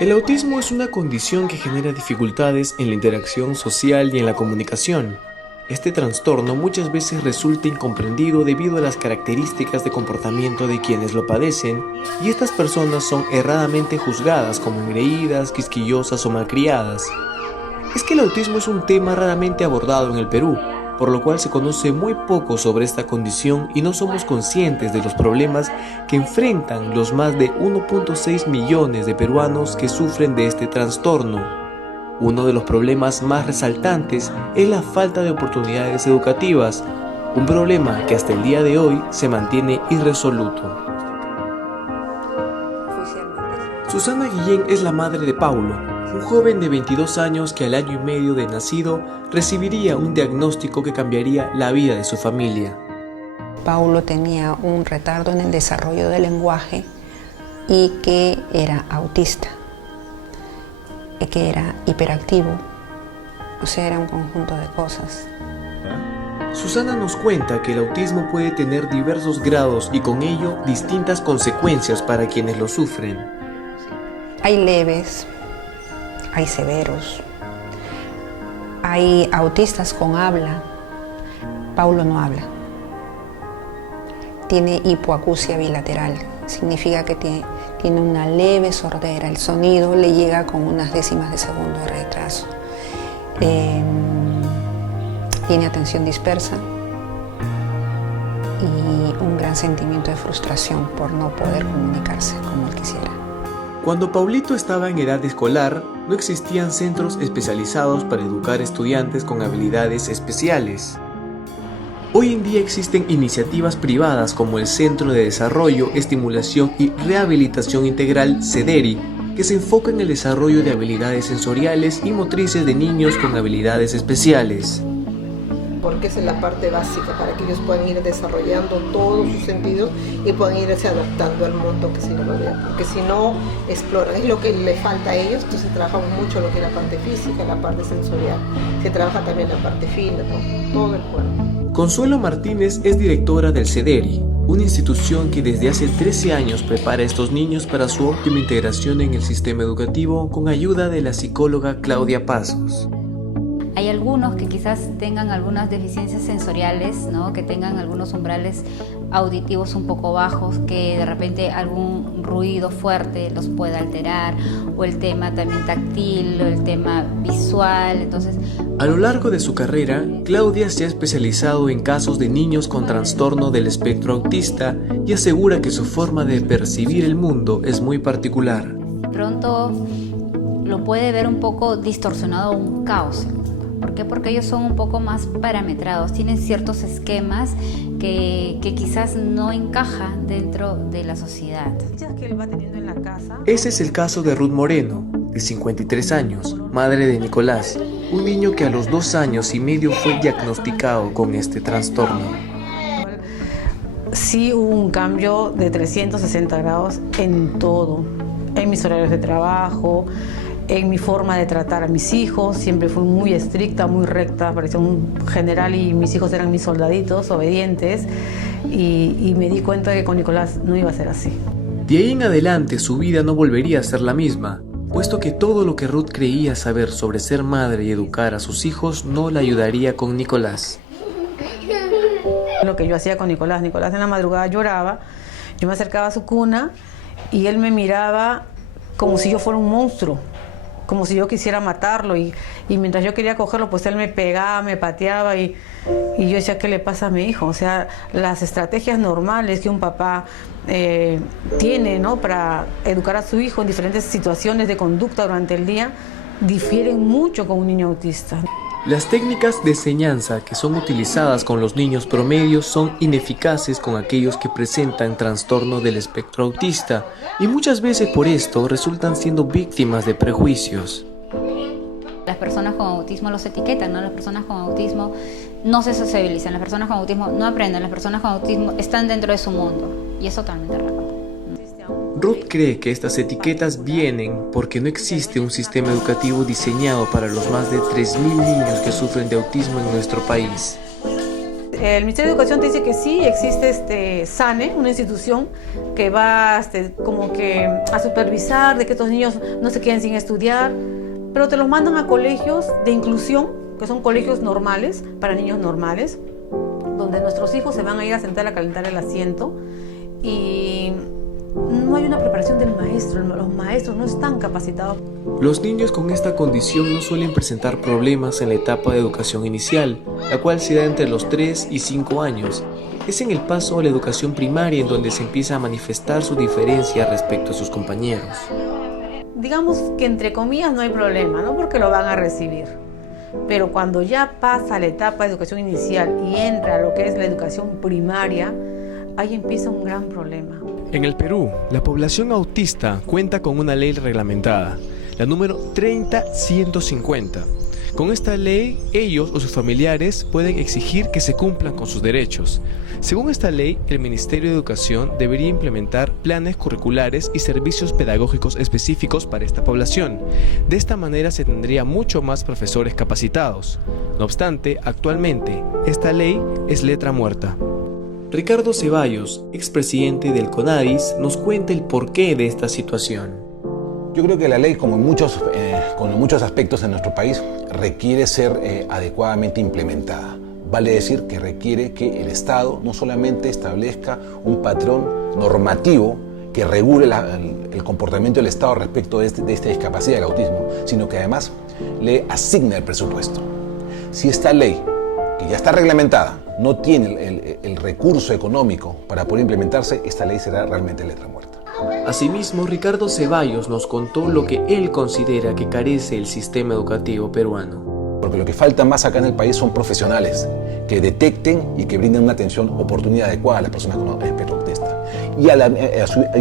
El autismo es una condición que genera dificultades en la interacción social y en la comunicación. Este trastorno muchas veces resulta incomprendido debido a las características de comportamiento de quienes lo padecen, y estas personas son erradamente juzgadas como engreídas, quisquillosas o malcriadas. Es que el autismo es un tema raramente abordado en el Perú, por lo cual se conoce muy poco sobre esta condición y no somos conscientes de los problemas que enfrentan los más de 1.6 millones de peruanos que sufren de este trastorno. Uno de los problemas más resaltantes es la falta de oportunidades educativas, un problema que hasta el día de hoy se mantiene irresoluto. Susana Guillén es la madre de Paulo, un joven de 22 años que al año y medio de nacido recibiría un diagnóstico que cambiaría la vida de su familia. Paulo tenía un retardo en el desarrollo del lenguaje y que era autista, que era hiperactivo, o sea, era un conjunto de cosas. Susana nos cuenta que el autismo puede tener diversos grados y con ello distintas consecuencias para quienes lo sufren. Hay leves, hay severos, hay autistas con habla. Paulo no habla. Tiene hipoacusia bilateral, significa que tiene una leve sordera, el sonido le llega con unas décimas de segundo de retraso. Tiene atención dispersa y un gran sentimiento de frustración por no poder comunicarse como él quisiera. Cuando Paulito estaba en edad escolar, no existían centros especializados para educar estudiantes con habilidades especiales. Hoy en día existen iniciativas privadas como el Centro de Desarrollo, Estimulación y Rehabilitación Integral CEDERI, que se enfoca en el desarrollo de habilidades sensoriales y motrices de niños con habilidades especiales. Porque esa es la parte básica para que ellos puedan ir desarrollando todos sus sentidos y puedan irse adaptando al mundo que se les rodea, porque si no exploran, es lo que le falta a ellos. Entonces trabajamos mucho lo que es la parte física, la parte sensorial, se trabaja también la parte fina, todo el cuerpo. Consuelo Martínez es directora del CEDERI, una institución que desde hace 13 años prepara a estos niños para su óptima integración en el sistema educativo con ayuda de la psicóloga Claudia Pasos. Hay algunos que quizás tengan algunas deficiencias sensoriales, ¿no? Que tengan algunos umbrales auditivos un poco bajos, que de repente algún ruido fuerte los pueda alterar, o el tema también táctil, o el tema visual. Entonces, a lo largo de su carrera, Claudia se ha especializado en casos de niños con trastorno del espectro autista y asegura que su forma de percibir el mundo es muy particular. De pronto lo puede ver un poco distorsionado, un caos. ¿Por qué? Porque ellos son un poco más parametrados, tienen ciertos esquemas que quizás no encajan dentro de la sociedad. Ese es el caso de Ruth Moreno, de 53 años, madre de Nicolás, un niño que a los 2 años y medio fue diagnosticado con este trastorno. Sí hubo un cambio de 360 grados en todo, en mis horarios de trabajo, en mi forma de tratar a mis hijos. Siempre fui muy estricta, muy recta, parecía un general y mis hijos eran mis soldaditos, obedientes, y me di cuenta de que con Nicolás no iba a ser así. De ahí en adelante su vida no volvería a ser la misma, puesto que todo lo que Ruth creía saber sobre ser madre y educar a sus hijos no la ayudaría con Nicolás. Lo que yo hacía con Nicolás en la madrugada lloraba, yo me acercaba a su cuna y él me miraba como si yo fuera un monstruo, como si yo quisiera matarlo, y mientras yo quería cogerlo, pues él me pegaba, me pateaba, y yo decía, ¿qué le pasa a mi hijo? O sea, las estrategias normales que un papá tiene, ¿no?, para educar a su hijo en diferentes situaciones de conducta durante el día, difieren mucho con un niño autista. Las técnicas de enseñanza que son utilizadas con los niños promedios son ineficaces con aquellos que presentan trastorno del espectro autista, y muchas veces por esto resultan siendo víctimas de prejuicios. Las personas con autismo los etiquetan, ¿no? Las personas con autismo no se sociabilizan, las personas con autismo no aprenden, las personas con autismo están dentro de su mundo, y es totalmente errado. Ruth cree que estas etiquetas vienen porque no existe un sistema educativo diseñado para los más de 3.000 niños que sufren de autismo en nuestro país. El Ministerio de Educación te dice que sí, existe SANE, una institución que va como que a supervisar de que estos niños no se queden sin estudiar, pero te los mandan a colegios de inclusión, que son colegios normales, para niños normales, donde nuestros hijos se van a ir a sentar a calentar el asiento y no hay una preparación del maestro, los maestros no están capacitados. Los niños con esta condición no suelen presentar problemas en la etapa de educación inicial, la cual se da entre los 3 y 5 años. Es en el paso a la educación primaria en donde se empieza a manifestar su diferencia respecto a sus compañeros. Digamos que entre comillas no hay problema, ¿no? Porque lo van a recibir. Pero cuando ya pasa la etapa de educación inicial y entra a lo que es la educación primaria, ahí empieza un gran problema. En el Perú, la población autista cuenta con una ley reglamentada, la número 30150. Con esta ley, ellos o sus familiares pueden exigir que se cumplan con sus derechos. Según esta ley, el Ministerio de Educación debería implementar planes curriculares y servicios pedagógicos específicos para esta población. De esta manera se tendría mucho más profesores capacitados. No obstante, actualmente, esta ley es letra muerta. Ricardo Ceballos, expresidente del CONADIS, nos cuenta el porqué de esta situación. Yo creo que la ley, como en muchos aspectos en nuestro país, requiere ser adecuadamente implementada. Vale decir que requiere que el Estado no solamente establezca un patrón normativo que regule el comportamiento del Estado respecto de esta discapacidad del autismo, sino que además le asigne el presupuesto. Si esta ley, que ya está reglamentada, no tiene el recurso económico para poder implementarse, esta ley será realmente letra muerta. Asimismo, Ricardo Ceballos nos contó lo que él considera que carece el sistema educativo peruano. Porque lo que falta más acá en el país son profesionales que detecten y que brinden una atención oportunidad adecuada a las personas con espectro autista. Y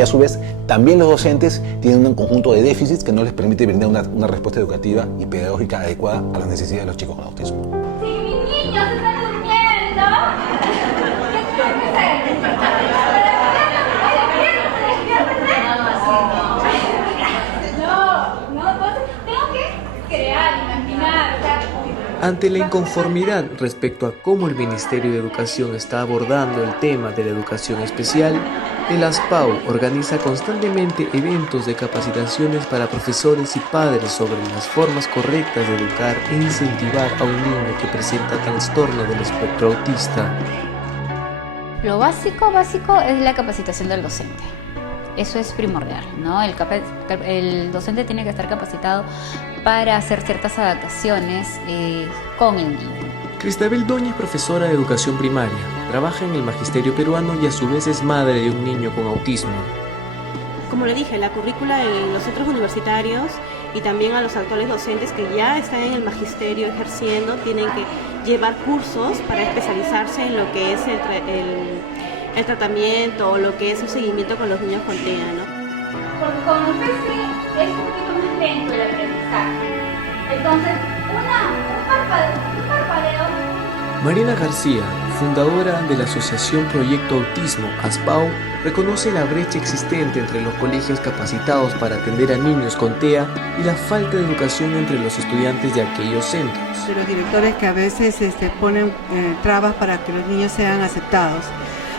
a su vez, también los docentes tienen un conjunto de déficits que no les permite brindar una respuesta educativa y pedagógica adecuada a las necesidades de los chicos con autismo. ¡Sí, mi niño se está durmiendo! ¿Qué tiene que ser? Ante la inconformidad respecto a cómo el Ministerio de Educación está abordando el tema de la educación especial, el ASPAU organiza constantemente eventos de capacitaciones para profesores y padres sobre las formas correctas de educar e incentivar a un niño que presenta trastorno del espectro autista. Lo básico es la capacitación del docente. Eso es primordial, ¿no? El docente tiene que estar capacitado para hacer ciertas adaptaciones con el niño. Cristabel Doña es profesora de educación primaria, trabaja en el magisterio peruano y a su vez es madre de un niño con autismo. Como le dije, la currícula en los centros universitarios y también a los actuales docentes que ya están en el magisterio ejerciendo tienen que llevar cursos para especializarse en lo que es el tratamiento o lo que es el seguimiento con los niños con TEA, ¿no? Porque como usted sí, es un poquito más lento el aprendizaje. Entonces, un parpadeo. Marina García, fundadora de la asociación Proyecto Autismo, ASPAU, reconoce la brecha existente entre los colegios capacitados para atender a niños con TEA y la falta de educación entre los estudiantes de aquellos centros. De los directores que a veces ponen trabas para que los niños sean aceptados.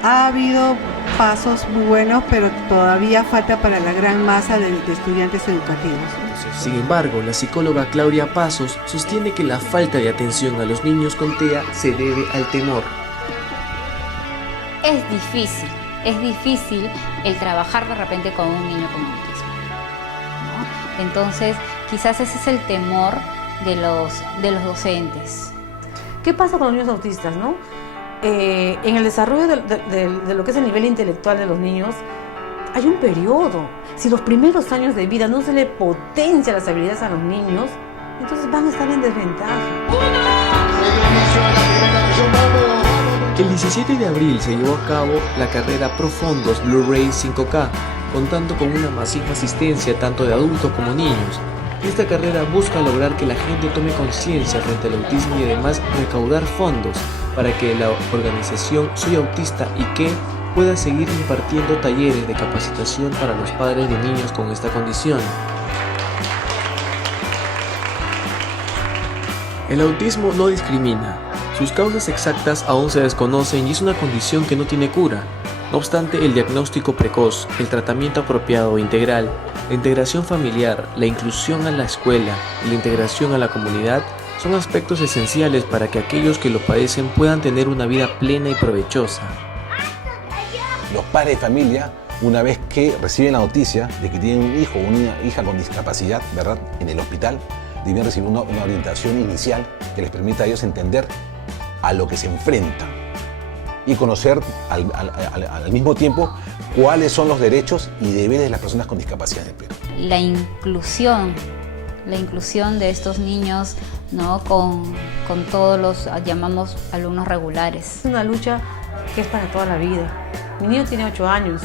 Ha habido pasos muy buenos, pero todavía falta para la gran masa de estudiantes educativos. Sin embargo, la psicóloga Claudia Pasos sostiene que la falta de atención a los niños con TEA se debe al temor. Es difícil el trabajar de repente con un niño con autismo, ¿no? Entonces, quizás ese es el temor de los docentes. ¿Qué pasa con los niños autistas, no? En el desarrollo de lo que es el nivel intelectual de los niños, hay un periodo. Si los primeros años de vida no se le potencia las habilidades a los niños, entonces van a estar en desventaja. El 17 de abril se llevó a cabo la carrera Profondos Blu-ray 5K, contando con una masiva asistencia tanto de adultos como niños. Esta carrera busca lograr que la gente tome conciencia frente al autismo y además recaudar fondos para que la organización Soy Autista y que pueda seguir impartiendo talleres de capacitación para los padres de niños con esta condición. El autismo no discrimina, Sus causas exactas aún se desconocen y es una condición que no tiene cura. No obstante, el diagnóstico precoz, el tratamiento apropiado e integral, la integración familiar, la inclusión a la escuela y la integración a la comunidad son aspectos esenciales para que aquellos que lo padecen puedan tener una vida plena y provechosa. Los padres de familia, una vez que reciben la noticia de que tienen un hijo o una hija con discapacidad, ¿verdad?, en el hospital, deben recibir una orientación inicial que les permita a ellos entender a lo que se enfrentan y conocer al mismo tiempo cuáles son los derechos y deberes de las personas con discapacidad en el Perú. La inclusión de estos niños, ¿no?, con todos los llamamos alumnos regulares. Es una lucha que es para toda la vida. Mi niño tiene 8 años,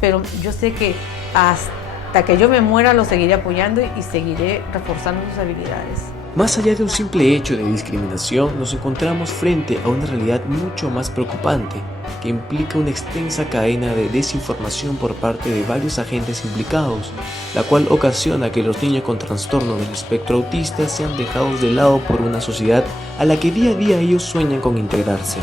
pero yo sé que hasta que yo me muera lo seguiré apoyando y seguiré reforzando sus habilidades. Más allá de un simple hecho de discriminación, nos encontramos frente a una realidad mucho más preocupante, que implica una extensa cadena de desinformación por parte de varios agentes implicados, la cual ocasiona que los niños con trastorno del espectro autista sean dejados de lado por una sociedad a la que día a día ellos sueñan con integrarse.